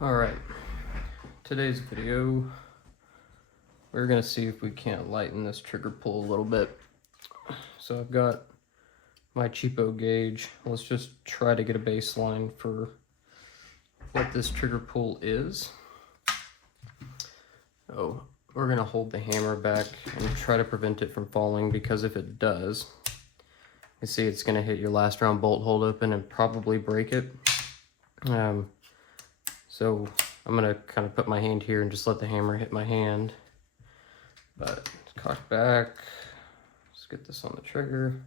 Alright, today's video, we're going to see if we can't lighten this trigger pull a little bit. So I've got my cheapo gauge. Let's just try to get a baseline for what this trigger pull is. Oh, we're going to hold the hammer back and try to prevent it from falling, because if it does, you see it's going to hit your last round bolt hold open and probably break it. So I'm going to kind of put my hand here and just let the hammer hit my hand. But cock back. Let's get this on the trigger.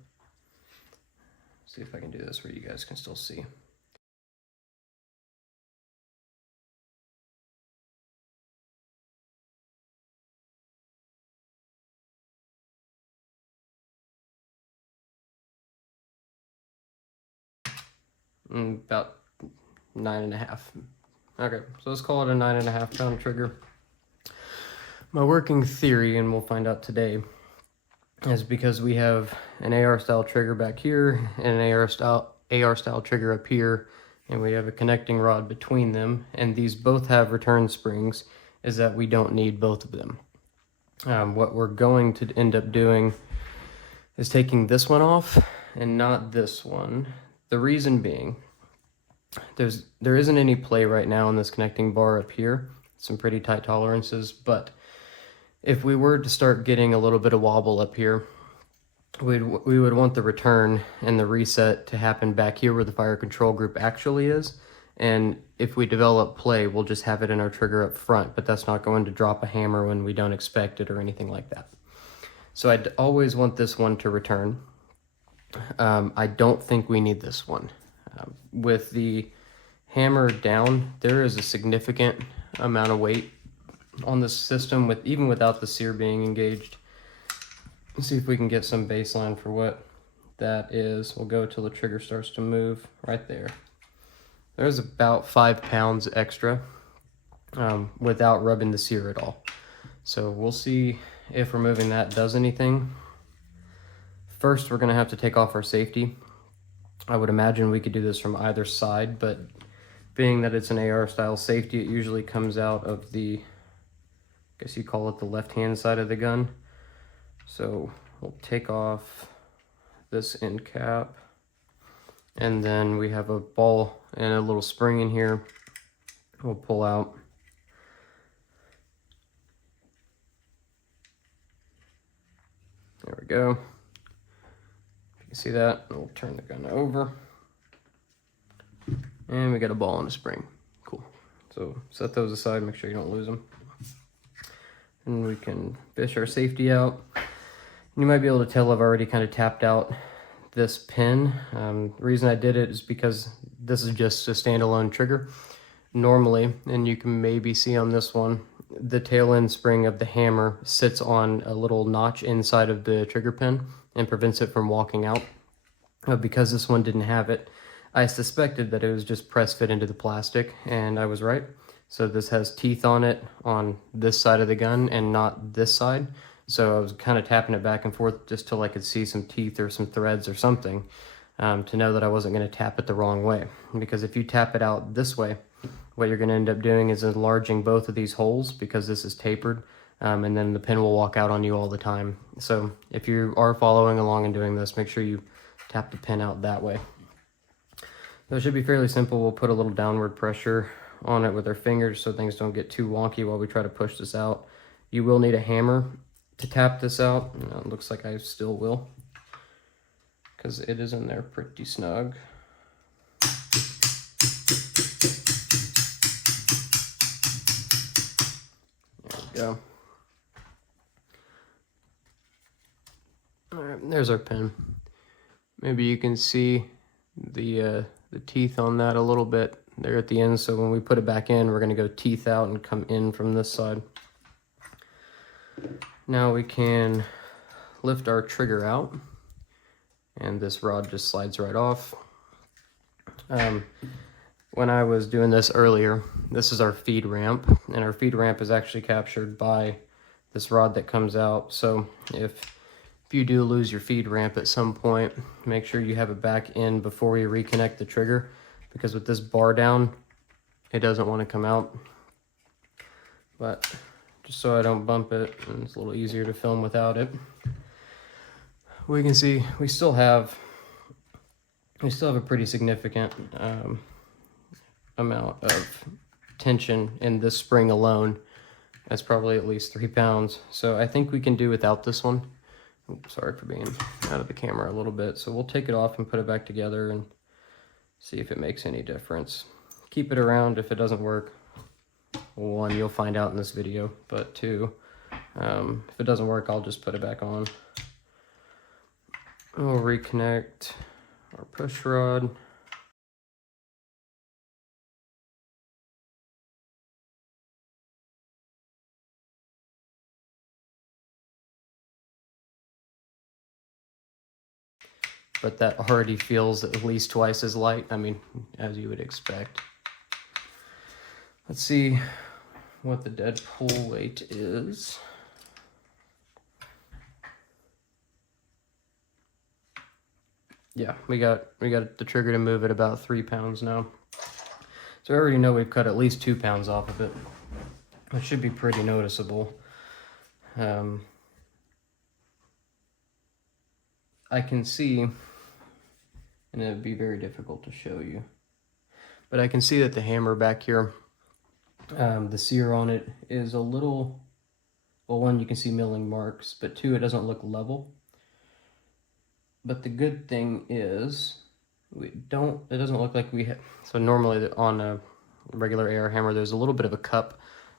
See if I can do this where you guys can still see. About 9.5. Okay, so let's call it a 9.5 pound trigger. My working theory, and we'll find out today, is because we have an AR style trigger back here and an AR style trigger up here, and we have a connecting rod between them, and these both have return springs, is that we don't need both of them. What we're going to end up doing is taking this one off and not this one. The reason being, there isn't any play right now in this connecting bar up here. Some pretty tight tolerances, but if we were to start getting a little bit of wobble up here, we would want the return and the reset to happen back here where the fire control group actually is. And if we develop play, we'll just have it in our trigger up front, but that's not going to drop a hammer when we don't expect it or anything like that. So I'd always want this one to return. I don't think we need this one. With the hammer down, there is a significant amount of weight on this system, even without the sear being engaged. Let's see if we can get some baseline for what that is. We'll go till the trigger starts to move right there. There's about 5 pounds extra without rubbing the sear at all. So we'll see if removing that does anything. First, we're going to have to take off our safety. I would imagine we could do this from either side, but being that it's an AR style safety, it usually comes out of the, I guess you call it the left-hand side of the gun. So we'll take off this end cap, and then we have a ball and a little spring in here. We'll pull out. There we go. You see that? We'll turn the gun over. And we got a ball and a spring. Cool. So set those aside, make sure you don't lose them. And we can fish our safety out. You might be able to tell I've already kind of tapped out this pin. The reason I did it is because this is just a standalone trigger. Normally, and you can maybe see on this one, the tail end spring of the hammer sits on a little notch inside of the trigger pin and prevents it from walking out. Because this one didn't have it, I suspected that it was just press fit into the plastic, and I was right. So this has teeth on it on this side of the gun and not this side. So I was kind of tapping it back and forth just till I could see some teeth or some threads or something, to know that I wasn't going to tap it the wrong way. Because if you tap it out this way, what you're going to end up doing is enlarging both of these holes, because this is tapered, and then the pin will walk out on you all the time. So if you are following along and doing this, make sure you tap the pin out that way. So it should be fairly simple. We'll put a little downward pressure on it with our fingers so things don't get too wonky while we try to push this out. You will need a hammer to tap this out. It looks like I still will, because it is in there pretty snug. There we go. All right, there's our pin. Maybe you can see the teeth on that a little bit there at the end. So when we put it back in, we're going to go teeth out and come in from this side. Now we can lift our trigger out, and this rod just slides right off. When I was doing this earlier, this is our feed ramp, and our feed ramp is actually captured by this rod that comes out. So if you do lose your feed ramp at some point, make sure you have it back in before you reconnect the trigger, because with this bar down, it doesn't want to come out. But just so I don't bump it, and it's a little easier to film without it, we can see we still have a pretty significant amount of tension in this spring alone. That's probably at least 3 pounds. So I think we can do without this one. Oops, sorry for being out of the camera a little bit. So we'll take it off and put it back together and see if it makes any difference. Keep it around. If it doesn't work, 1, you'll find out in this video, but 2, if it doesn't work, I'll just put it back on. We'll reconnect our push rod. But that already feels at least twice as light. I mean, as you would expect. Let's see what the dead pull weight is. Yeah, we got the trigger to move at about 3 pounds now. So I already know we've cut at least 2 pounds off of it. It should be pretty noticeable. I can see, and it would be very difficult to show you, but I can see that the hammer back here, the sear on it is a little, well, 1, you can see milling marks, but 2, it doesn't look level. But the good thing is, it doesn't look like we have, so normally on a regular AR hammer, there's a little bit of a cup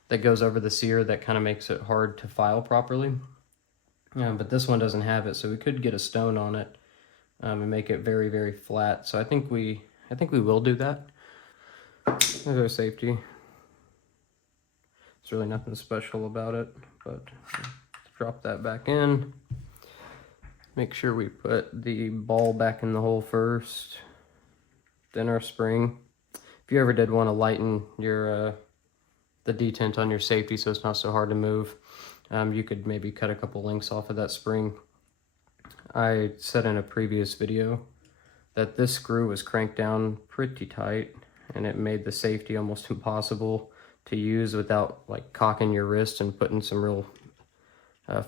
that goes over the sear that kind of makes it hard to file properly. But this one doesn't have it, so we could get a stone on it and make it very, very flat. So I think we will do that. There's our safety. There's really nothing special about it, but drop that back in. Make sure we put the ball back in the hole first, then our spring. If you ever did want to lighten your the detent on your safety so it's not so hard to move, you could maybe cut a couple links off of that spring. I said in a previous video that this screw was cranked down pretty tight, and it made the safety almost impossible to use without like cocking your wrist and putting some real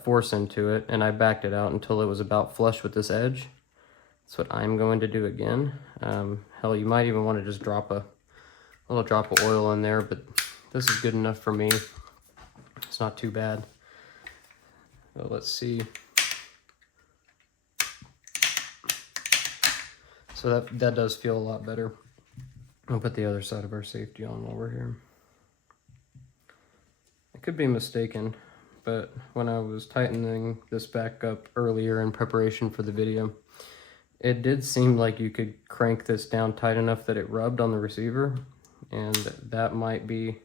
force into it. And I backed it out until it was about flush with this edge. That's what I'm going to do again. Hell, you might even want to just drop a little drop of oil in there, but this is good enough for me. It's not too bad. So let's see. So that does feel a lot better. I'll put the other side of our safety on while we're here. I could be mistaken, but when I was tightening this back up earlier in preparation for the video, it did seem like you could crank this down tight enough that it rubbed on the receiver, and that might be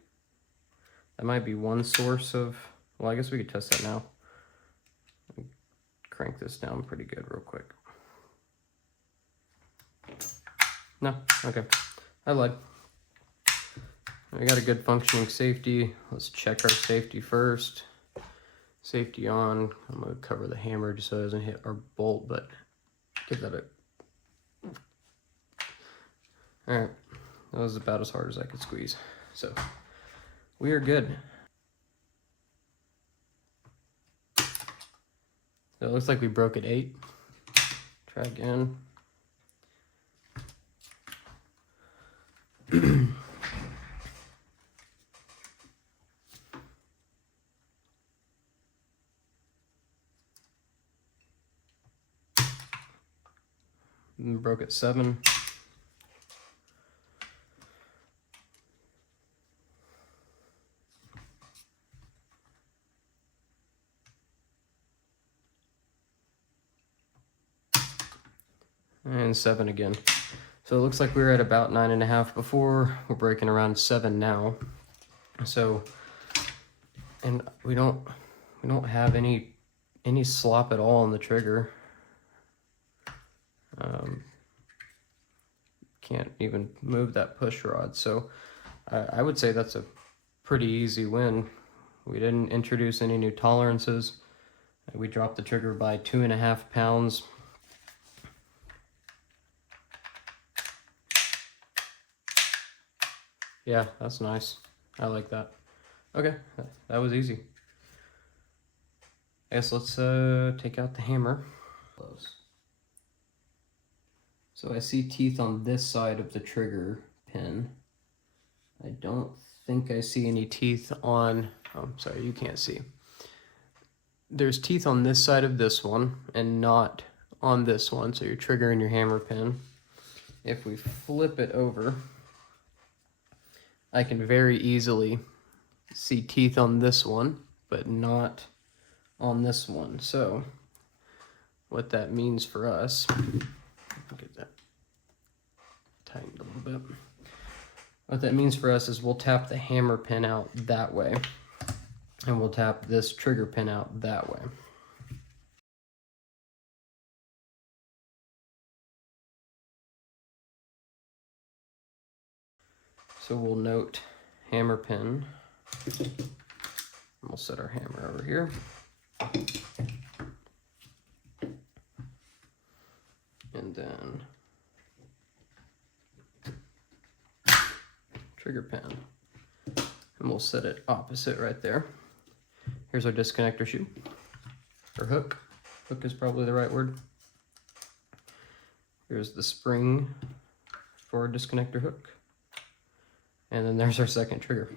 one source of, well, I guess we could test that now. Crank this down pretty good real quick. No, okay, I lied. We got a good functioning safety. Let's check our safety first. Safety on. I'm gonna cover the hammer just so it doesn't hit our bolt, but give that a... All right, that was about as hard as I could squeeze. So we are good. So it looks like we broke at 8. Try again. Broke at 7. And 7 again. So it looks like we were at about 9.5 before. We're breaking around 7 now. So, and we don't have any slop at all on the trigger. Can't even move that push rod. So I would say that's a pretty easy win. We didn't introduce any new tolerances. We dropped the trigger by 2.5 pounds. Yeah, that's nice. I like that. Okay, that was easy. I guess let's take out the hammer. Close. So I see teeth on this side of the trigger pin. I don't think I see any teeth on, oh, sorry, you can't see. There's teeth on this side of this one and not on this one, so your trigger and your hammer pin. If we flip it over, I can very easily see teeth on this one, but not on this one. So what that means for us, get that tightened a little bit. What that means for us is we'll tap the hammer pin out that way, and we'll tap this trigger pin out that way. So we'll note hammer pin. We'll set our hammer over here. And then trigger pin. And we'll set it opposite right there. Here's our disconnector shoe, or hook. Hook is probably the right word. Here's the spring for our disconnector hook. And then there's our second trigger.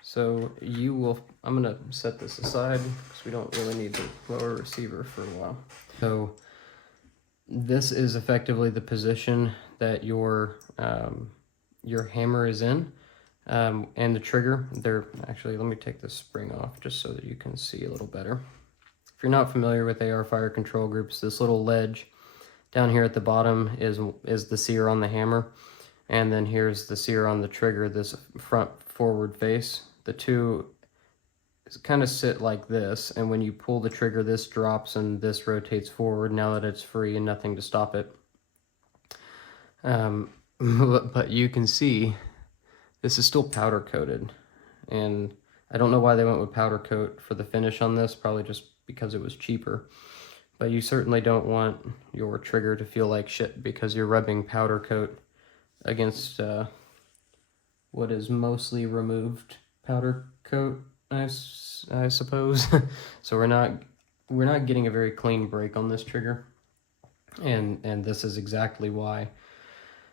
So I'm gonna set this aside because we don't really need the lower receiver for a while. So this is effectively the position that your hammer is in, and the trigger. Actually, let me take this spring off just so that you can see a little better. If you're not familiar with AR fire control groups, this little ledge down here at the bottom is the sear on the hammer, and then here's the sear on the trigger, this front forward face. The two kind of sit like this, and when you pull the trigger, this drops and this rotates forward now that it's free and nothing to stop it. But you can see this is still powder coated, and I don't know why they went with powder coat for the finish on this, probably just because it was cheaper. But you certainly don't want your trigger to feel like shit because you're rubbing powder coat against what is mostly removed powder coat, I suppose. So we're not getting a very clean break on this trigger, and this is exactly why.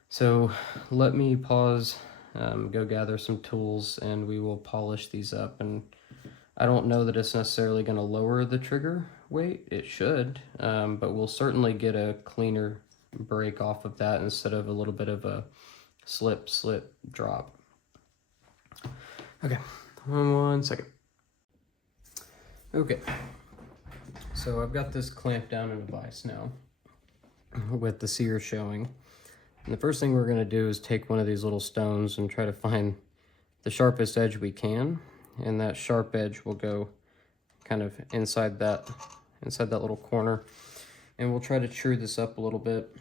So let me pause, go gather some tools, and we will polish these up. And I don't know that it's necessarily going to lower the trigger weight. It should, but we'll certainly get a cleaner break off of that instead of a little bit of a slip, drop. Okay, 1 second. Okay, so I've got this clamped down in a vise now with the sear showing. And the first thing we're going to do is take one of these little stones and try to find the sharpest edge we can. And that sharp edge will go kind of inside that little corner. And we'll try to true this up a little bit.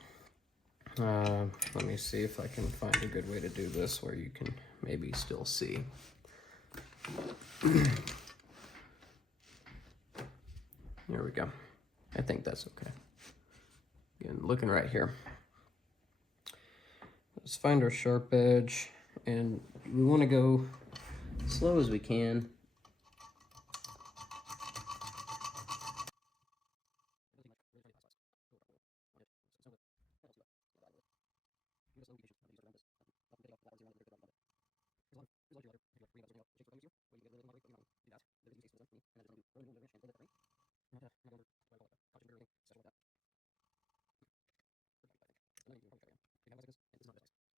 Let me see if I can find a good way to do this where you can maybe still see. There we go. I think that's okay. Again, looking right here. Let's find our sharp edge, and we want to go as slow as we can.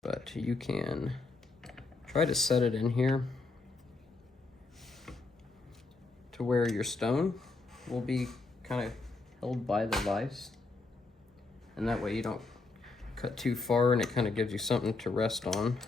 But you can try to set it in here to where your stone will be kind of held by the vise, and that way you don't cut too far and it kind of gives you something to rest on.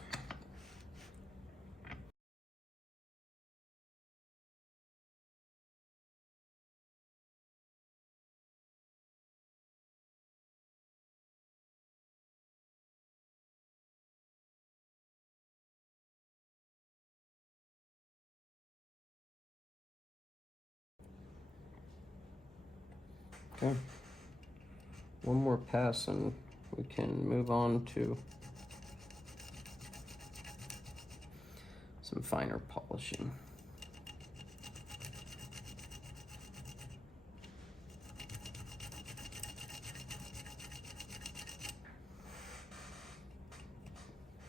Okay, one more pass and we can move on to some finer polishing.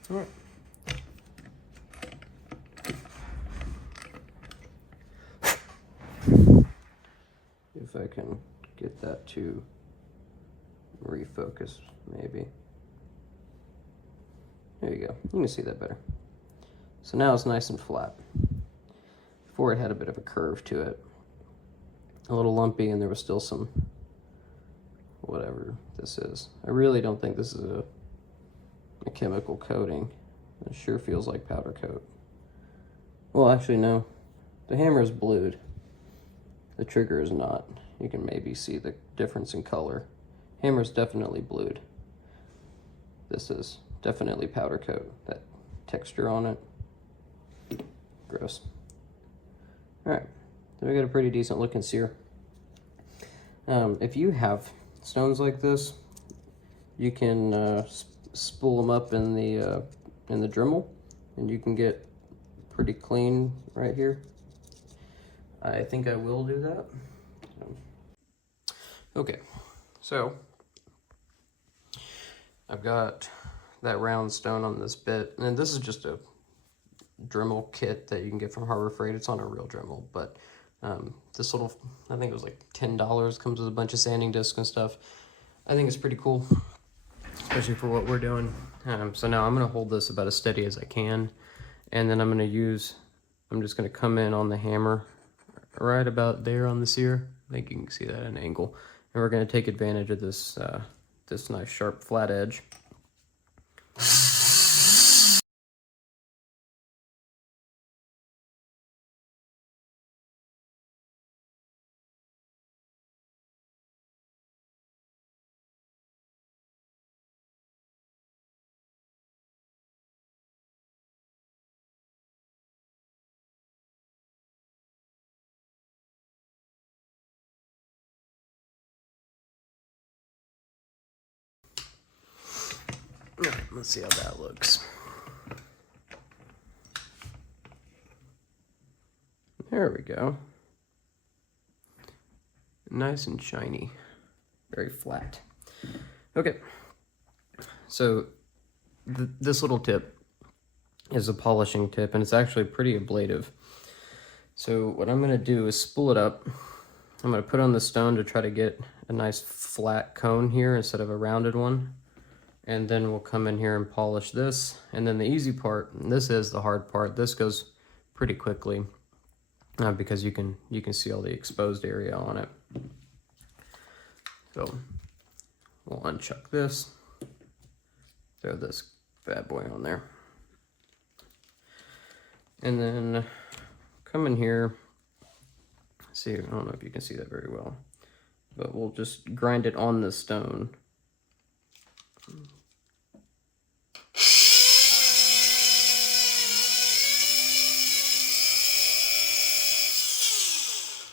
All right. If I can get that to refocus, maybe. There you go. You can see that better. So now it's nice and flat. Before it had a bit of a curve to it. A little lumpy, and there was still some whatever this is. I really don't think this is a chemical coating. It sure feels like powder coat. Well, actually, no. The hammer is blued. The trigger is not. You can maybe see the difference in color. Hammer's definitely blued. This is definitely powder coat. That texture on it. Gross. Alright, so we got a pretty decent looking sear. If you have stones like this, you can spool them up in the Dremel, and you can get pretty clean right here. I think I will do that. Okay, so I've got that round stone on this bit, and this is just a Dremel kit that you can get from Harbor Freight. It's on a real Dremel, but this little, I think it was like $10, comes with a bunch of sanding discs and stuff. I think it's pretty cool, especially for what we're doing. So now I'm going to hold this about as steady as I can, and then I'm just going to come in on the hammer right about there on the sear. I think you can see that at an angle. And we're going to take advantage of this, this nice sharp flat edge. All right, let's see how that looks. There we go. Nice and shiny. Very flat. Okay. So this little tip is a polishing tip, and it's actually pretty ablative. So what I'm going to do is spool it up. I'm going to put on the stone to try to get a nice flat cone here instead of a rounded one. And then we'll come in here and polish this. And then the easy part, and this is the hard part, this goes pretty quickly because you can see all the exposed area on it. So we'll unchuck this, throw this bad boy on there. And then come in here, see, I don't know if you can see that very well, but we'll just grind it on the stone.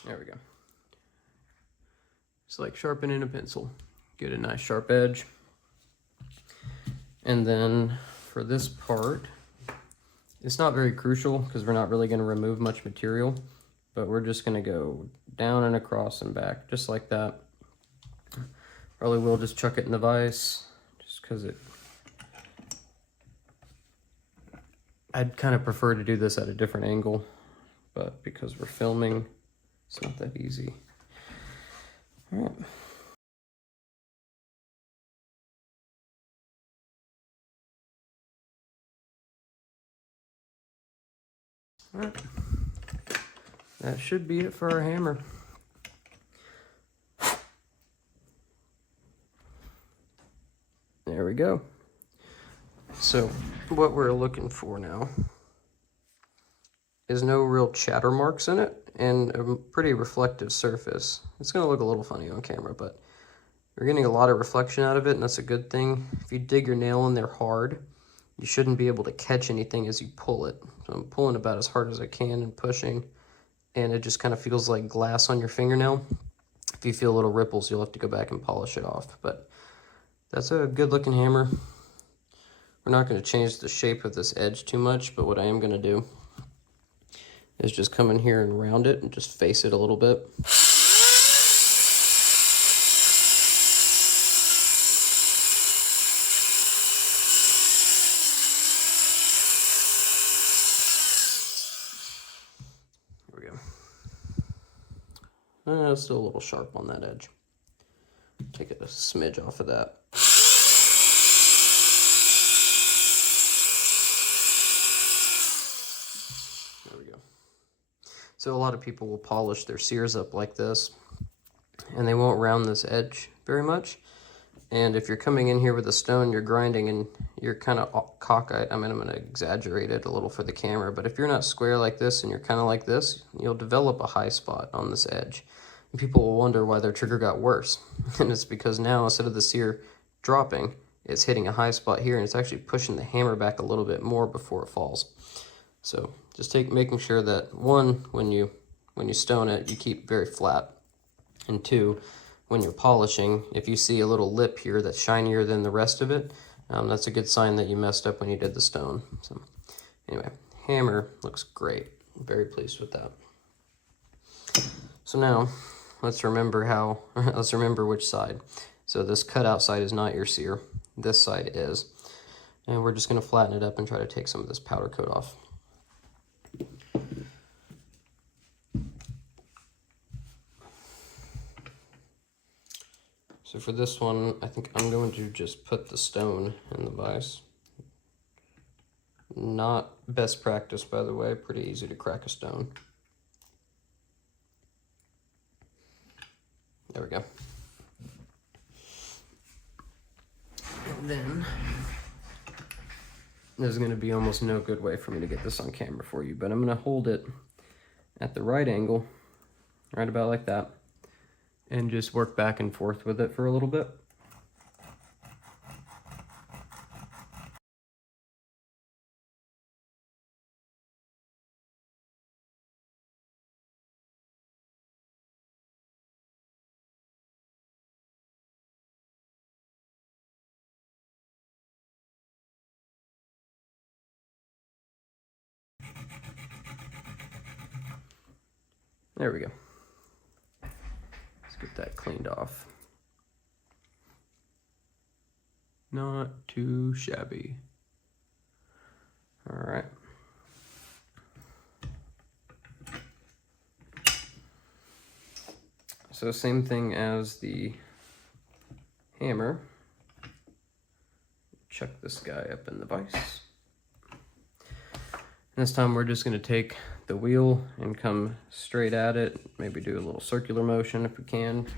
There we go. It's like sharpening a pencil. Get a nice sharp edge. And then for this part, it's not very crucial because we're not really going to remove much material, but we're just going to go down and across and back, just like that. Probably will just chuck it in the vise, just because I'd kind of prefer to do this at a different angle, but because we're filming, it's not that easy. All right. All right. That should be it for our hammer. There we go. So what we're looking for now is no real chatter marks in it and a pretty reflective surface. It's going to look a little funny on camera, but we're getting a lot of reflection out of it, and that's a good thing. If you dig your nail in there hard, you shouldn't be able to catch anything as you pull it. So I'm pulling about as hard as I can and pushing, and it just kind of feels like glass on your fingernail. If you feel little ripples, you'll have to go back and polish it off, but that's a good looking hammer. We're not going to change the shape of this edge too much, but what I am going to do is just come in here and round it and just face it a little bit. There we go. It's still a little sharp on that edge. Take it a smidge off of that. There we go. So a lot of people will polish their sears up like this, and they won't round this edge very much. And if you're coming in here with a stone, you're grinding and you're kind of cockeyed. I mean, I'm going to exaggerate it a little for the camera, but if you're not square like this and you're kind of like this, you'll develop a high spot on this edge. And people will wonder why their trigger got worse. And it's because now, instead of the sear dropping, it's hitting a high spot here, and it's actually pushing the hammer back a little bit more before it falls. So just making sure that, one, when you stone it, you keep very flat, and two, when you're polishing, if you see a little lip here that's shinier than the rest of it, that's a good sign that you messed up when you did the stone. So anyway, hammer looks great. I'm very pleased with that. So now let's remember which side. So this cutout side is not your sear. This side is. And we're just going to flatten it up and try to take some of this powder coat off. So for this one, I think I'm going to just put the stone in the vise. Not best practice, by the way. Pretty easy to crack a stone. There we go. And then there's going to be almost no good way for me to get this on camera for you, but I'm going to hold it at the right angle, right about like that, and just work back and forth with it for a little bit. There we go. Let's get that cleaned off. Not too shabby. All right. So same thing as the hammer. Chuck this guy up in the vise. This time we're just going to take the wheel and come straight at it. Maybe do a little circular motion if we can.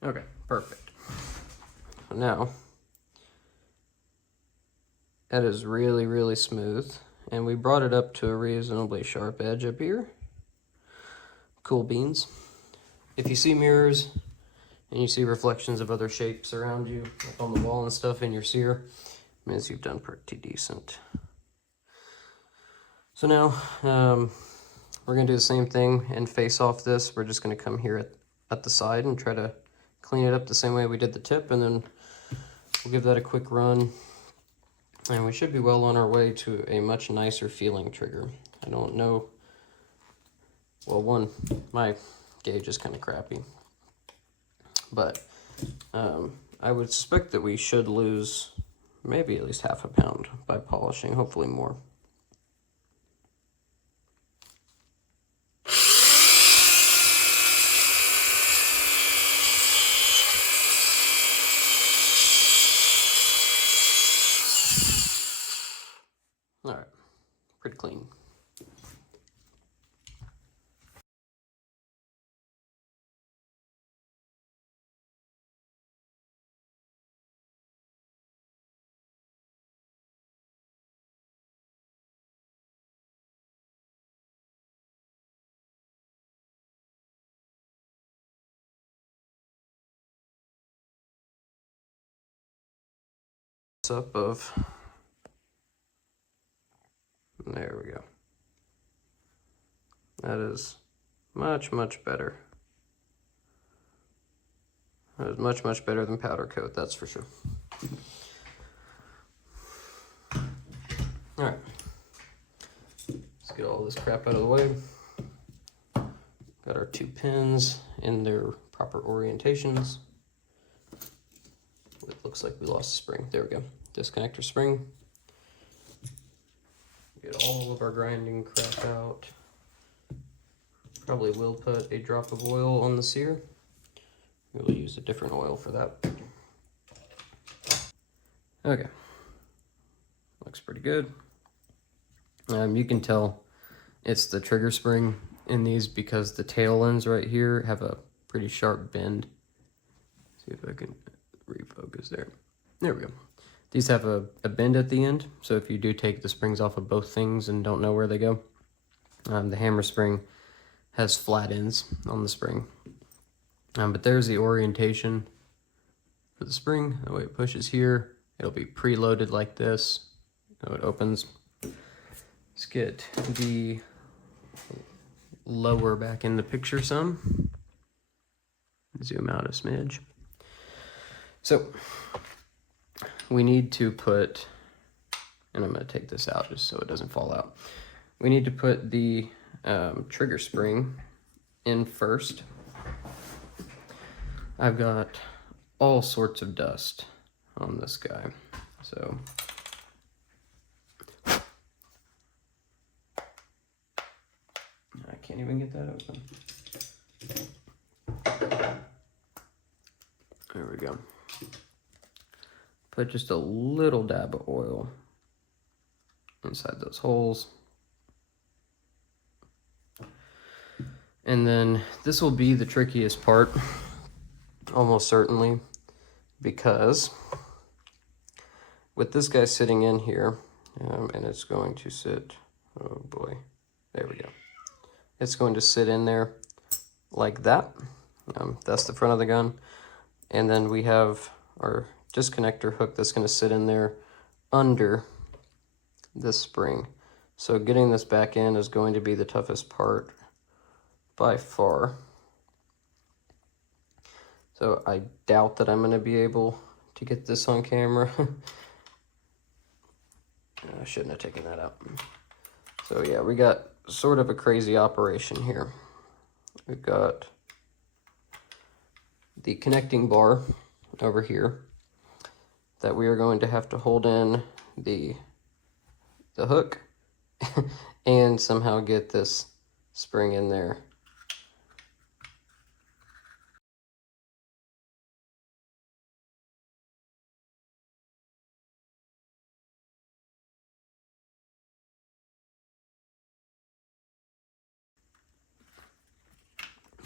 Okay, perfect. So now, that is really, really smooth. And we brought it up to a reasonably sharp edge up here. Cool beans. If you see mirrors and you see reflections of other shapes around you, up on the wall and stuff in your sear, it means you've done pretty decent. So now, we're gonna do the same thing and face off this. We're just gonna come here at the side and try to clean it up the same way we did the tip, and then we'll give that a quick run, and we should be well on our way to a much nicer feeling trigger. I don't know, well, one, my gauge is kind of crappy, but I would suspect that we should lose maybe at least half a pound by polishing, hopefully more. All right, pretty clean. up of, there we go. That is much, much better. That is much, much better than powder coat, that's for sure. All right, let's get all this crap out of the way. Got our 2 pins in their proper orientations. It looks like we lost a spring. There we go. Disconnector spring. Get all of our grinding crap out. Probably will put a drop of oil on the sear. We'll use a different oil for that. Okay. Looks pretty good. You can tell it's the trigger spring in these because the tail ends right here have a pretty sharp bend. See if I can refocus there. There we go. These have a bend at the end, so if you do take the springs off of both things and don't know where they go, the hammer spring has flat ends on the spring. But there's the orientation for the spring. The way it pushes here, it'll be preloaded like this. So it opens. Let's get the lower back in the picture some. Zoom out a smidge. So we need to put, and I'm going to take this out just so it doesn't fall out. We need to put the trigger spring in first. I've got all sorts of dust on this guy, so I can't even get that open. There we go. Put just a little dab of oil inside those holes. And then this will be the trickiest part, almost certainly, because with this guy sitting in here, and it's going to sit, oh boy, there we go. It's going to sit in there like that. That's the front of the gun. And then we have our disconnector hook that's going to sit in there under this spring. So getting this back in is going to be the toughest part by far. So I doubt that I'm going to be able to get this on camera. I shouldn't have taken that out. So yeah, we got sort of a crazy operation here. We've got the connecting bar over here that we are going to have to hold in the hook and somehow get this spring in there.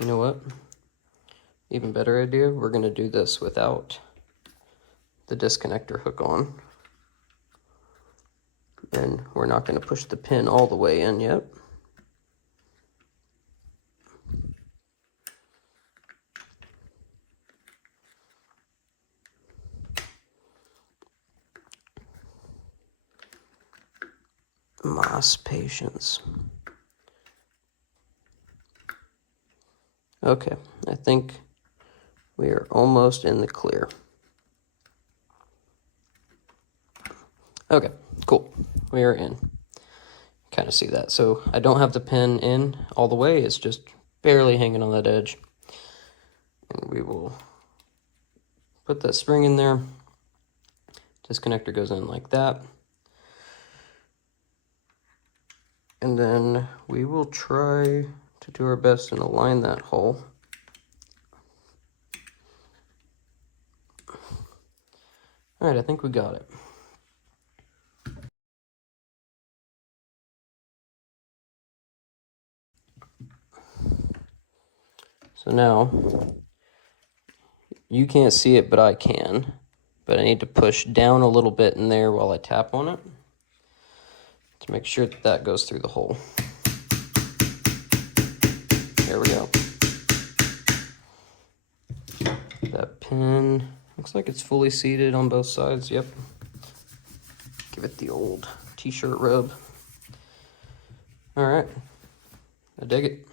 You know what? Even better idea, we're going to do this without the disconnector hook on. And we're not going to push the pin all the way in yet. Mas patience. Okay, I think we are almost in the clear. Okay, cool. We are in. Kind of see that. So I don't have the pin in all the way. It's just barely hanging on that edge. And we will put that spring in there. Disconnector goes in like that. And then we will try to do our best and align that hole. All right, I think we got it. So now, you can't see it, but I can. But I need to push down a little bit in there while I tap on it to make sure that that goes through the hole. There we go. That pin looks like it's fully seated on both sides. Yep. Give it the old t-shirt rub. All right, I dig it.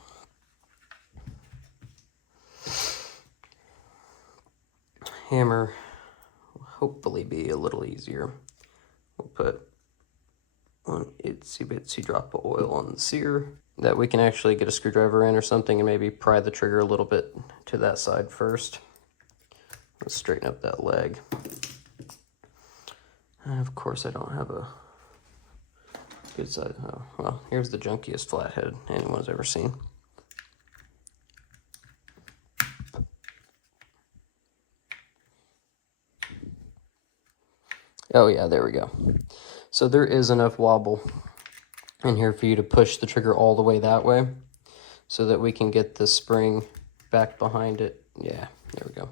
Hammer will hopefully be a little easier. We'll put one itsy bitsy drop of oil on the sear that we can actually get a screwdriver in or something and maybe pry the trigger a little bit to that side first. Let's straighten up that leg. And of course I don't have a good size. Oh, well, here's the junkiest flathead anyone's ever seen. Oh yeah, there we go. So there is enough wobble in here for you to push the trigger all the way that way so that we can get the spring back behind it. Yeah, there we go.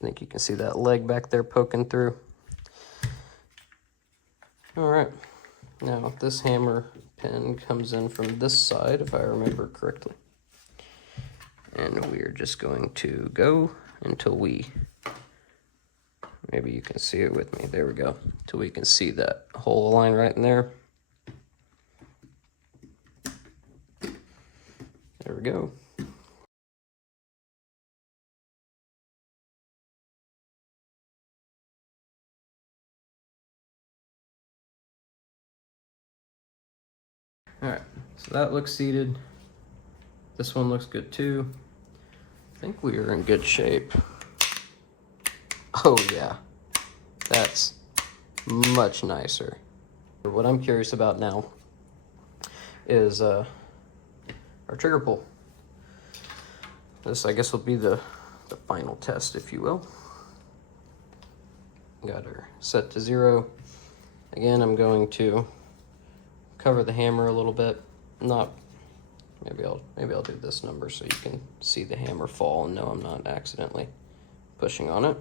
I think you can see that leg back there poking through. All right, now this hammer pin comes in from this side, if I remember correctly. And we're just going to go until we, maybe you can see it with me, there we go, until we can see that hole line right in there. There we go. All right, so that looks seated. This one looks good too. I think we are in good shape. Oh yeah, that's much nicer. What I'm curious about now is our trigger pull. This, I guess, will be the final test, if you will. Got her set to 0. Again, I'm going to cover the hammer a little bit. Not, maybe I'll do this number so you can see the hammer fall and know I'm not accidentally pushing on it.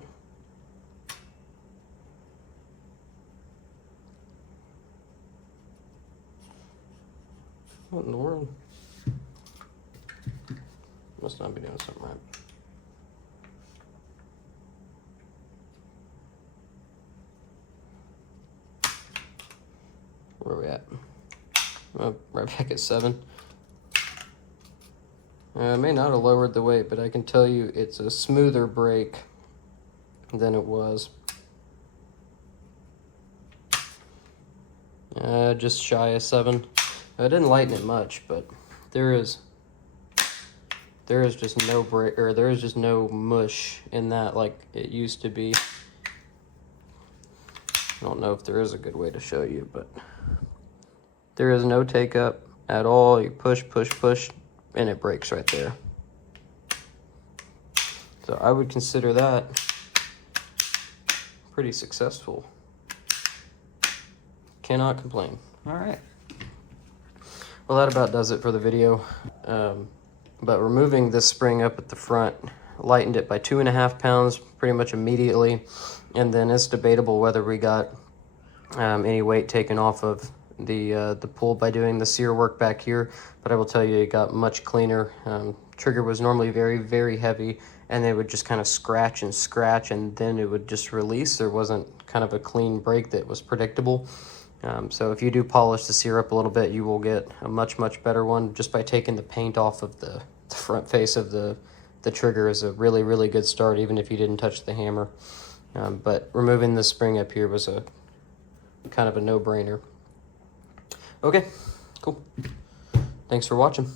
What in the world? Must not be doing something right. Where are we at? Right back at 7. I may not have lowered the weight, but I can tell you it's a smoother break than it was. Just shy of 7. I didn't lighten it much, but there is just no break, or there is just no mush in that like it used to be. I don't know if there is a good way to show you, but there is no take up at all. You push, push, push, and it breaks right there. So I would consider that pretty successful. Cannot complain. All right. Well, that about does it for the video. But removing this spring up at the front lightened it by 2.5 pounds pretty much immediately. And then it's debatable whether we got any weight taken off of the pull by doing the sear work back here. But I will tell you, it got much cleaner. Trigger was normally very, very heavy, and they would just kind of scratch, and then it would just release. There wasn't kind of a clean break that was predictable. So if you do polish the sear up a little bit, you will get a much, much better one just by taking the paint off of the front face of the trigger is a really, really good start, even if you didn't touch the hammer. But removing the spring up here was a kind of a no-brainer. Okay, cool. Thanks for watching.